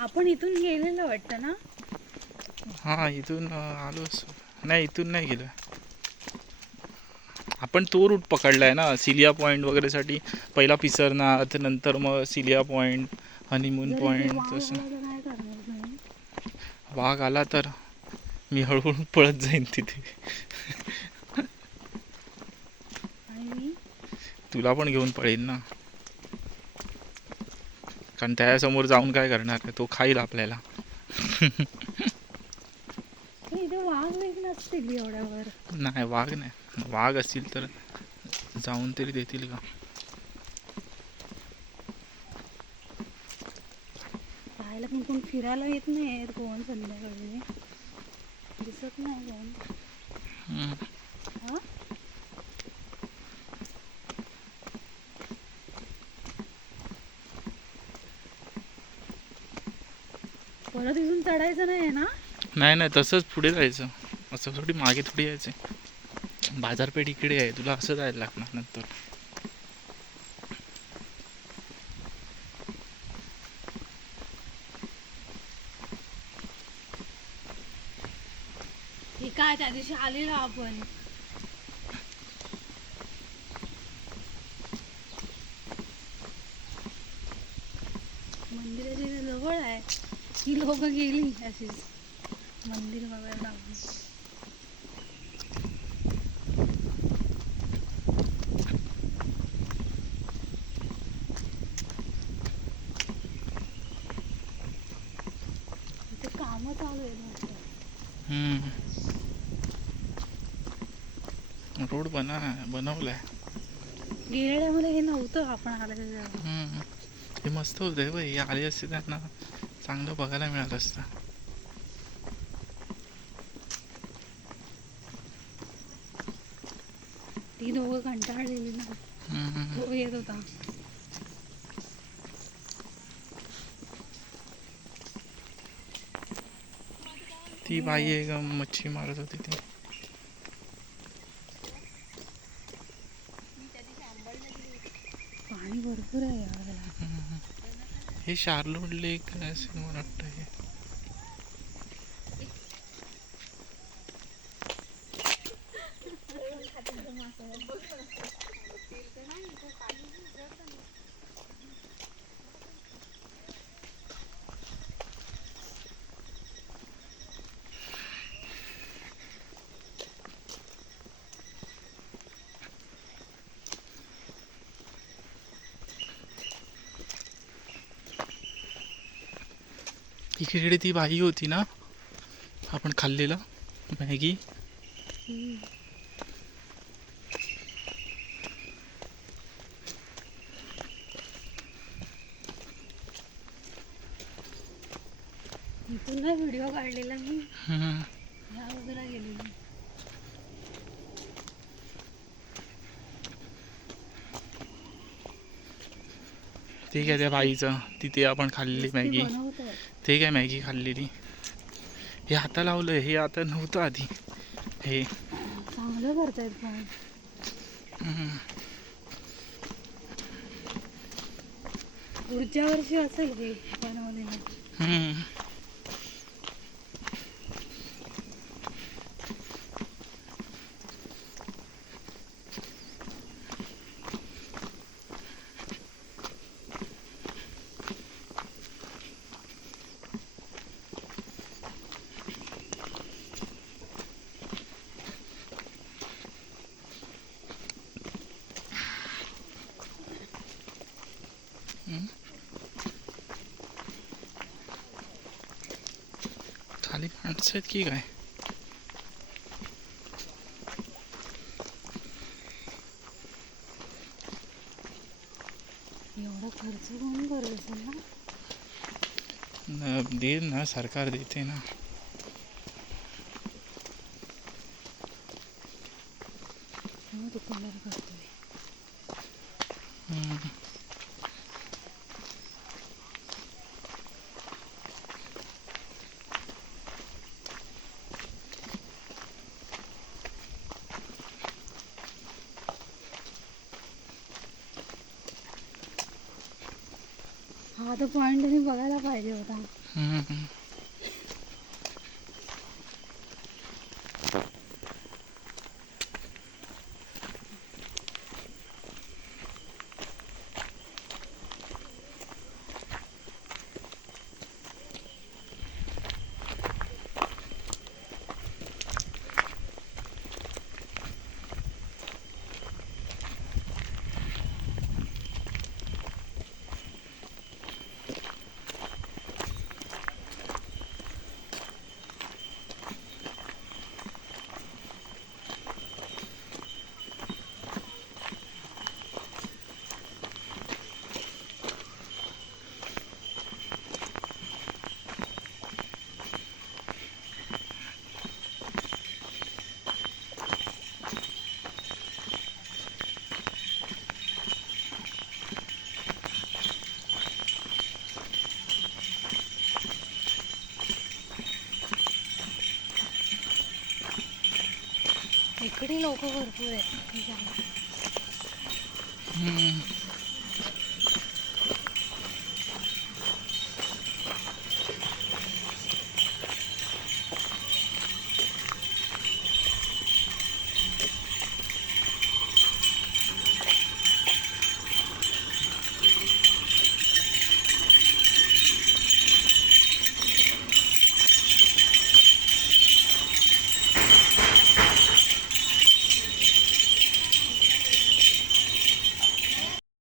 आपण इथून गेलेलं वाटतं ना. हा इथून आलो असो. नाही इथून नाही गेलो. आपण तो रूट पकडलाय ना सिलिया पॉईंट वगैरेसाठी. पहिला पिसरनाथ, नंतर मग सिलिया पॉईंट, हनीमून जर इथे पॉईंट वाघ तसं. आला तर काय करणार तुम्ही? वाघ आला तर मी हळूहळू पळत जाईन तिथे. आणि मी तुला पण घेऊन पळेन ना, कारण त्यासमोर जाऊन काय करणार आहे, तो खाईल आपल्याला. पण इथे वाघ वेग नसतील एवढ्यावर. नाही वाघ नाही, वाघ असतील तर जाऊन तरी देतील का. पाहायला पण कोण फिरायला येत नाही कोण संध्याकाळी. दिसत नाही कोण. हम्म. हा परत इथून चढायचं नाही ना. नाही नाही तसंच पुढे जायचं, असं थोडी मागे थोडी यायचं. बाजारपेठ इकडे आहे, तुला असं जायला लागणार नंतर. हे काय त्या दिवशी आलेलो आपण. मंदिराच्या इथे जवळ आहे. ही लोक गेली अशीच मंदिर वगैरे दाखवून. इथे कामं चालू आहेत वाटतं. रोड बनवलाय. गेल्या टायमाला हे नव्हतं आपण आलं तेव्हा. हे मस्त होतं हे. हे आले असते त्यांना चांगलं बघायला मिळालं असतं. ती दोघं कंटाळलेली ना. तो येत होता. ती बाई एक मच्छी मारत होती ती. पाणी भरपूर आहे यावेळेला. हे शार्लोट लेक असेल मला वाटतं हे. इकडे ती बाई होती ना आपण खाल्लेला मॅगी. इथून नाही व्हिडिओ काढलेला मी. ह्या बाजूला गेलेली. ते काय त्या बाईचं तिथे आपण खाल्लेली ते मॅगी. बनवतात. ते काय मॅगी खाल्लेली. हे आता लावलं, हे आता नव्हतं आधी. हे चांगलं करतायत पण. पुढच्या वर्षी असेल हे बनवलेलं. खाली माणसं आहेत की काय. एवढा खर्च कोण करत असेल ना. दे ना, सरकार देते ना. दुकानदार करतोय. हा तर पॉइंट मी बघायला पाहिजे होता. हम्म. इकडे लोक भरपूर आहेत. हम्म.